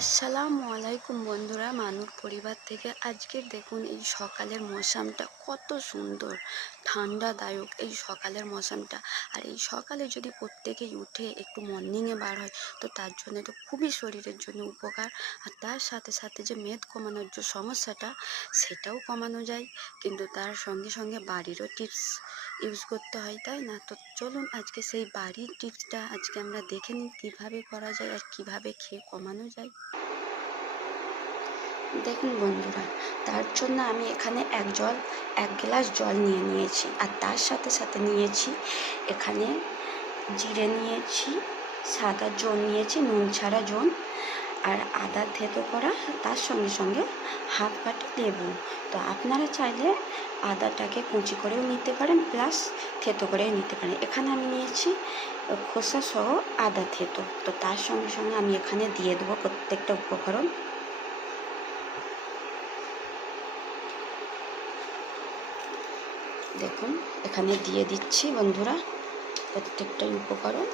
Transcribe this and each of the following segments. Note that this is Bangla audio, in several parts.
আসসালামু আলাইকুম বন্ধুরা, মানুর পরিবার থেকে। আজকের দেখুন এই সকালের মৌসামটা কত সুন্দর, ঠান্ডাদায়ক এই সকালের মৌসামটা। আর এই সকালে যদি প্রত্যেকেই উঠে একটু মর্নিংয়ে বার হয় তো তার জন্য তো খুবই শরীরের জন্য উপকার। আর তার সাথে সাথে যে মেদ কমানোর যে সমস্যাটা সেটাও কমানো যায়, কিন্তু তার সঙ্গে সঙ্গে বাড়িরও টিপস ইউজ করতে হয়, তাই না? তো চলুন আজকে সেই বাড়ির টিপসটা আজকে আমরা দেখে নিই কীভাবে করা যায় আর কীভাবে খেয়ে কমানো যায়। দেখুন বন্ধুরা, তার জন্য আমি এখানে এক গ্লাস জল নিয়ে নিয়েছি, আর তার সাথে সাথে নিয়েছি এখানে জিরে নিয়েছি, সাদা জোন নিয়েছি, নুন ছাড়া জোন, আর আদা থেতো করা, তার সঙ্গে সঙ্গে হাফ বাটি লেবু। তো আপনারা চাইলে আদাটাকে কুচি করেও নিতে পারেন, প্লাস থেতো করেও নিতে পারেন। এখানে আমি নিয়েছি খোসা সহ আদা থেতো। তো তার সঙ্গে সঙ্গে আমি এখানে দিয়ে দেবো প্রত্যেকটা উপকরণ। দেখুন এখানে দিয়ে দিচ্ছি বন্ধুরা প্রত্যেকটাই উপকরণ।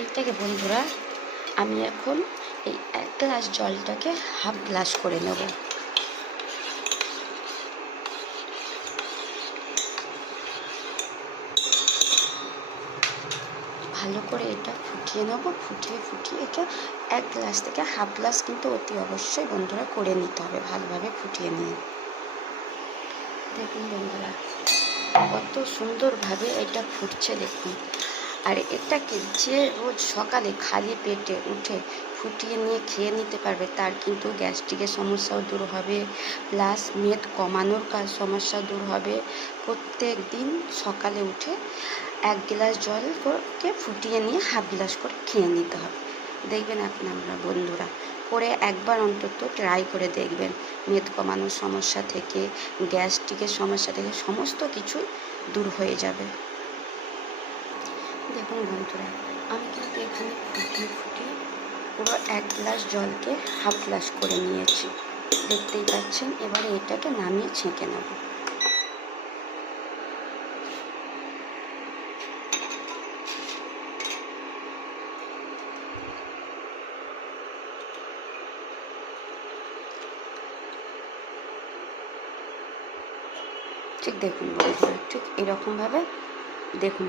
এইটাকে বন্ধুরা আমি এখন এই এক গ্লাস জলটাকে হাফ গ্লাস করে নেব। ভালো করে এটা ফুটিয়ে নেব, ফুটিয়ে একে এক গ্লাস থেকে হাফ গ্লাস কিন্তু অতি অবশ্যই বন্ধুরা করে নিতে হবে, ভালোভাবে ফুটিয়ে নিয়ে। দেখুন বন্ধুরা কত সুন্দরভাবে এটা ফুটছে, দেখুন। আর এটাকে যে রোজ সকালে খালি পেটে উঠে ফুটিয়ে নিয়ে খেয়ে নিতে পারবে তার কিন্তু গ্যাস্ট্রিকের সমস্যাও দূর হবে, প্লাস মেদ কমানোর সমস্যা দূর হবে। প্রত্যেক দিন সকালে উঠে এক গ্লাস জলকে ফুটিয়ে নিয়ে হাফ গ্লাস করে খেয়ে নিতে হবে। দেখবেন আপনারা বন্ধুরা করে একবার অন্তত ট্রাই করে দেখবেন, মেদ কমানোর সমস্যা থেকে, গ্যাস্ট্রিকের সমস্যা থেকে সমস্ত কিছুই দূর হয়ে যাবে। দেখুন বন্ধুরা আমি কিন্তু এখানে ফুটিয়ে পুরো এক গ্লাস জলকে হাফ গ্লাস করে নিয়েছি, দেখতেই পাচ্ছেন। এবারে এটাকে নামিয়ে ছেঁকে নেব। ঠিক দেখুন বন্ধুরা, ঠিক এরকমভাবে দেখুন।